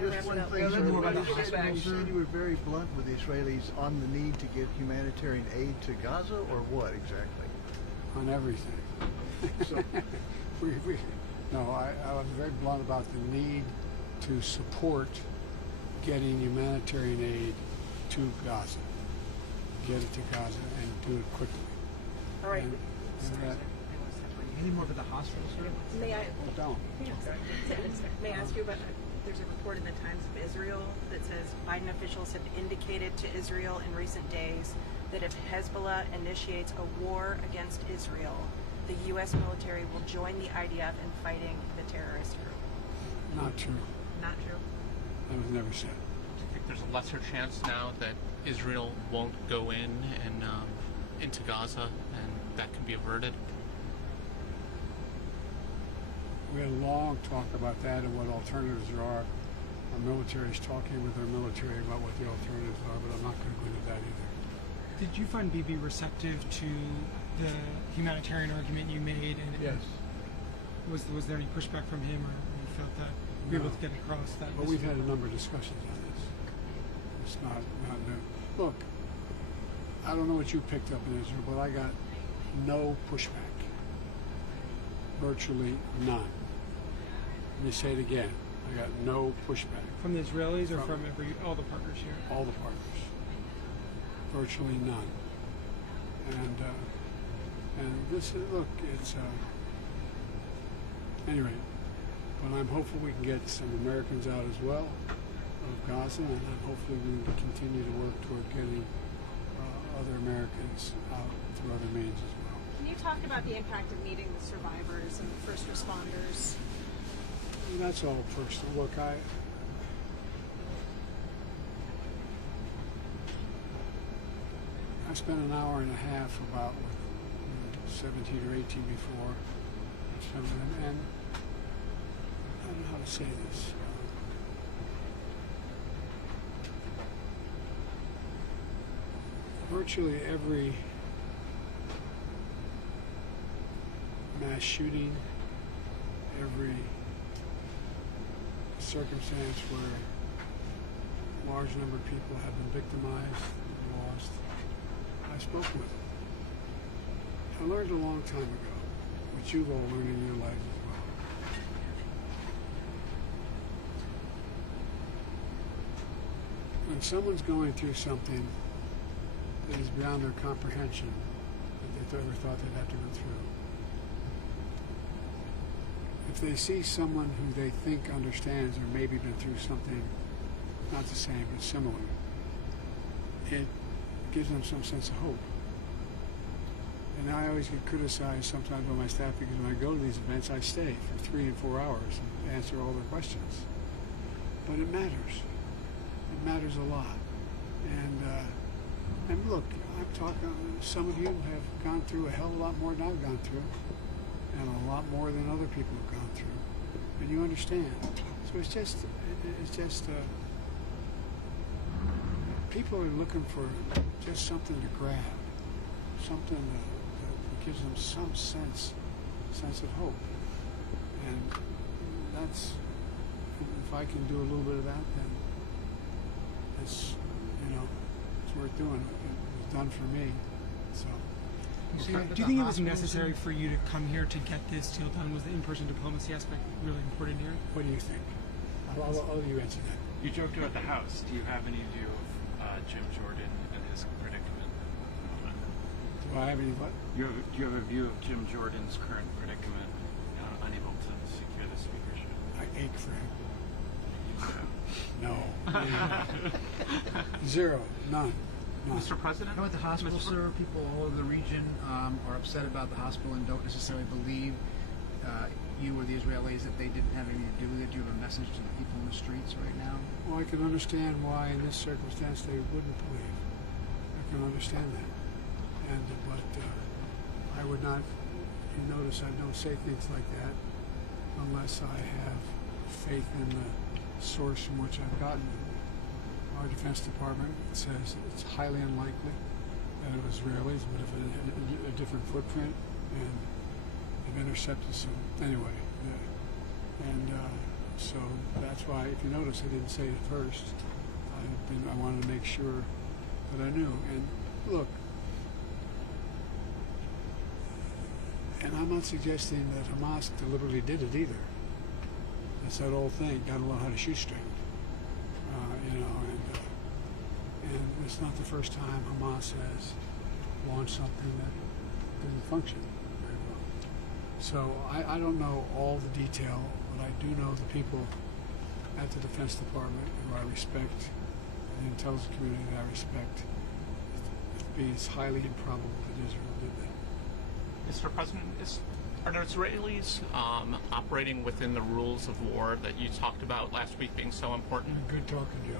Just one thing, sir. You said you were very blunt with the Israelis on the need to get humanitarian aid to Gaza, or what exactly? On everything. So, no, I was very blunt about the need to support getting humanitarian aid to Gaza. Get it to Gaza and do it quickly. All right. Any more about the hospital, sir? May I? Don't. May I ask you about? There's a report in the Times of Israel that says Biden officials have indicated to Israel in recent days that if Hezbollah initiates a war against Israel, the U.S. military will join the IDF in fighting the terrorist group. Not true. Not true. That was never said. Do you think there's a lesser chance now that Israel won't go in and into Gaza, and that can be averted? We had a long talk about that and what alternatives there are. Our military is talking with their military about what the alternatives are, but I'm not going to go into that either. Did you find Bibi receptive to the humanitarian argument you made? And Yes. Was there any pushback from him, or you felt that you were able to get across that? But we've had a number of discussions on this. It's not new. Look, I don't know what you picked up in Israel, but I got no pushback. Virtually none. Let me say it again. I got no pushback. From the Israelis or from all the partners here? All the partners. Virtually none. And this is, look, it's, anyway, but I'm hopeful we can get some Americans out as well of Gaza, and hopefully we can continue to work toward getting other Americans out through other means as well. Can you talk about the impact of meeting the survivors and the first responders? I mean, that's all personal. Look, I spent an hour and a half about 17 or 18 before, and I don't know how to say this. Virtually every mass shooting, every circumstance where a large number of people have been victimized and lost, I spoke with them. I learned a long time ago, which you've all learned in your lives as well. When someone's going through something that is beyond their comprehension, that they ever thought they'd have to go through, if they see someone who they think understands or maybe been through something not the same but similar, it gives them some sense of hope. And I always get criticized sometimes by my staff because when I go to these events, I stay for 3 and 4 hours and answer all their questions. But it matters. It matters a lot. And look, I'm talking, some of you have gone through a hell of a lot more than I've gone through, and a lot more than other people have gone through. And you understand. So it's just people are looking for just something to grab, something that gives them some sense of hope. And that's, if I can do a little bit of that, then it's, it's worth doing. It was done for me, so. Do you think it was necessary for you to come here to get this deal done? Was the in-person diplomacy aspect really important here? What do you think? I'll let you answer that. You joked about the House. Do you have any view of Jim Jordan and his predicament? Do I have any what? Do you have a view of Jim Jordan's current predicament, unable to secure the speakership? I ache for him. No. Zero. None. Mr. President? How about the hospital, sir? People all over the region are upset about the hospital and don't necessarily believe you or the Israelis that they didn't have anything to do with it. Do you have a message to the people in the streets right now? Well, I can understand why in this circumstance they wouldn't believe. I can understand that. But I would not, you notice I don't say things like that unless I have faith in the source from which I've gotten them. Our Defense Department says it's highly unlikely that it was Israelis, but if it had a different footprint, and they've intercepted some, anyway. So that's why, if you notice, I didn't say it first. I wanted to make sure that I knew. And look, and I'm not suggesting that Hamas deliberately did it either. That's that old thing, gotta learn how to shoot straight. And it's not the first time Hamas has launched something that didn't function very well. So I don't know all the detail, but I do know the people at the Defense Department who I respect, the intelligence community that I respect. It's highly improbable that Israel did that. Mr. President, are the Israelis operating within the rules of war that you talked about last week being so important? Good talking, Joe.